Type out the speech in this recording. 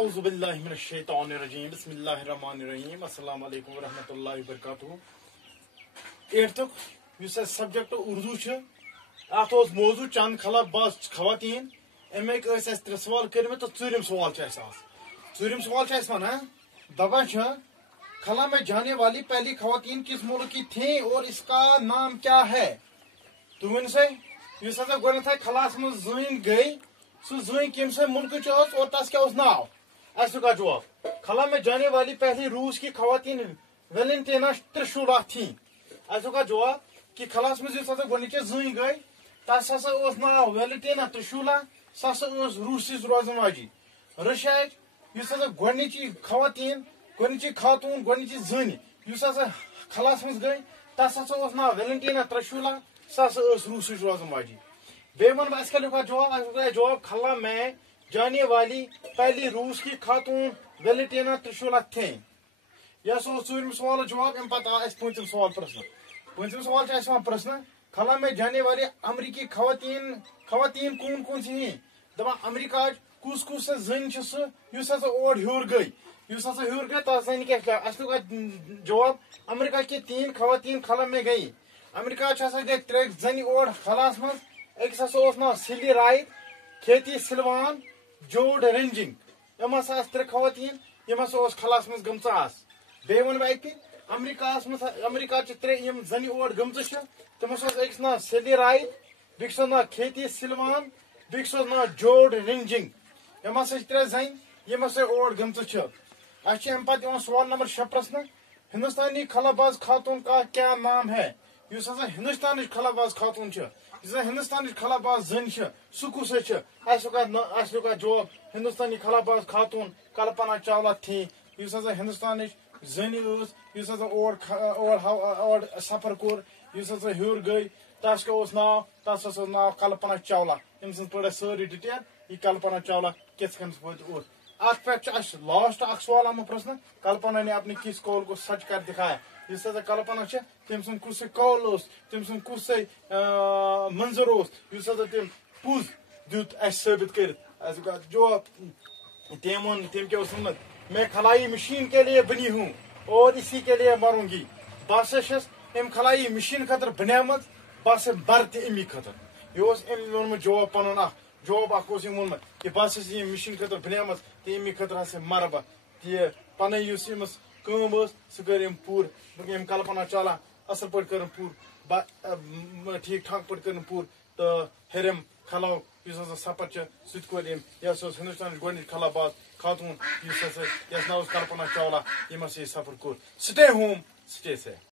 اعوذ باللہ من الشیطان الرجیم بسم اللہ الرحمن الرحیم السلام علیکم ورحمۃ اللہ وبرکاتہ 8th یس سبجیکٹ اردو ات موضوع چند خلا باز خواتین امک ترے سوال کرم تو ژوٗرِم سوال ژوٗرِم سوال ونان دپان خلا میں جانے والی پہلی خواتین کس ملک کی تھیں اور اس کا نام کیا ہے تو ون سا اس گۄڈنیٚتھ خلاس من زٔنۍ گئی سہ زٔنۍ کم سے ملک اور تس کیا ناو اس کا جواب خلا میں جانے والی پہلی روس کی خواتین ویلنٹینا ترشولا تھیں اس کا جواب کہ خلاس من گۄڈنِچ زٔنۍ گئی تس ہسا ناو ویلنٹینا ترشولا سہ ہسا روسس روزن واجی رشیا اس گۄڈنِچی خواتین گۄڈنِچی خاتون گۄڈنِچی زٔنۍ یُس ہسا خلاس من گئی تس ہسا ناو ویلنٹینا ترشولا سہ ہسا روسس روزن واجی بیٚیہِ ون بہٕ اَسہِ کیٛاہ لیوٚکھا جواب اَسہِ لیوٚکھا جواب خلا میں جانے والی پہلی روس کی خاتون ویلنٹینا ترشولا تھیں یہ ہسا ژوٗرِم سوال جواب امہِ پتہٕ آو اَسہِ پوٗنٛژِم سوال پوٗنٛژِم سوال چھُ اَسہِ یِوان پرژھنہٕ خلا میں جانے والی امریکی خواتین کون کون سی ہیں دپان امریکاچ کُس کُس سۄ زٔنۍ چھِ سُہ یُس ہسا اور ہیوٚر گٔے یُس ہسا ہیوٚر گٔے تتھ زنہِ کیٛاہ کیٛاہ اَسہِ لیوٚکھا جواب امریکہ کی 3 خواتین خلا میں گئی امریکہ ہسا گٔے 3 زنہِ اور خلاس منٛز أکِس ہسا اوس ناو سِلی رایٹ کھیتی سلوان جوڈ رینجنگ یِم ہسا آسہٕ 3 خواتین یِم ہسا اوس خلاس منٛز گٔمژٕ بیٚیہِ وَنہٕ بہٕ اَکہِ امریکہس منٛز امریکہچہِ 3 یِم زنہِ اور گٔمژٕ چھِ تِمَن اوس أکِس ناو سِلی رایٹ بیٚکِس اوس ناو کھیتی سلوان بیٚکِس اوس ناو جوڈ رینجنگ یِم ہسا چھِ 3 زنہِ یِم ہسا اور گٔمژٕ چھِ اَسہِ چھِ اَمہِ پتہٕ یِوان سوال نمبر 6 پرژھنہٕ ہندوستانی خلا باز خاتون کا کیا نام ہے یُس ہسا ہندوستانٕچ خلا باز خاتون چھِ یُس زن ہندوستانٕچ خلا باز زٔنۍ چھِ سُہ کُس چھِ اَسہِ لیوٚکھا جواب ہندوستانی خلا باز خاتون کلپنا چاولہ تھی یُس ہسا ہندوستانٕچ زٔنۍ ٲس یُس ہسا اور سفر کوٚر یُس ہسا ہیوٚر گٔے تس کیٛاہ اوس ناو تس ہسا اوس ناو کلپنا چاولہ أمۍ سٕنٛز پٔر اَسہِ سٲرٕے ڈِٹیل یہِ کلپنا چاولہ کِتھ کٔنۍ اوس اتھ پٮ۪ٹھ چھُ اَسہِ لاسٹ اکھ سوال آمُت پرژھنہٕ کلپنا نے اپنے کس قول کو سچ کر دکھایا یُس ہسا کلپنا چھِ تٔمۍ سُنٛد کُس قول اوس تٔمۍ سُنٛد کُس منظر اوس یُس ہسا تٔمۍ پوٚز دیُت اَسہِ ثٲبت کٔرِتھ اَسہِ گوٚو جواب تٔمۍ ووٚن تٔمۍ کیٛاہ اوس ووٚنمُت میں خلائی مشین کے لیے بنی ہوں اور اسی کے لیے مروں گی بہٕ ہسا چھَس أمۍ خلائی مشین خٲطرٕ بنیٛامٕژ بہٕ ہسا مرٕ تہِ امی خٲطرٕ یہِ اوس أمۍ ووٚنمُت جواب پنُن جواب اکھ اوس أمۍ ووٚنمُت کہِ بہٕ ہسا چھَس ییٚمہِ مشین خٲطرٕ بنیٛامٕژ تہٕ امی خٲطرٕ ہسا مرٕ بہٕ تہِ پنٕنۍ یُس أمِس کٲم ٲس سُہ کٔر أمۍ پوٗرٕ أمۍ کلپنا چاولہ اصل پٲٹھۍ کٔرٕن پوٗرٕ ٹھیٖک ٹھاک پٲٹھۍ کٔرٕن پوٗرٕ تہٕ ہیٚرِم خلاو یُس ہسا سفر چھُ سُہ تہِ کوٚر أمۍ یہِ ہسا اوس ہندوستانٕچ گۄڈنِچ خلا باز خاتون یُس ہسا یتھ ناو اوس کلپنا چاولہ یٔمۍ ہسا یہِ سفر کوٚر سٹے ہوم سٹے سیف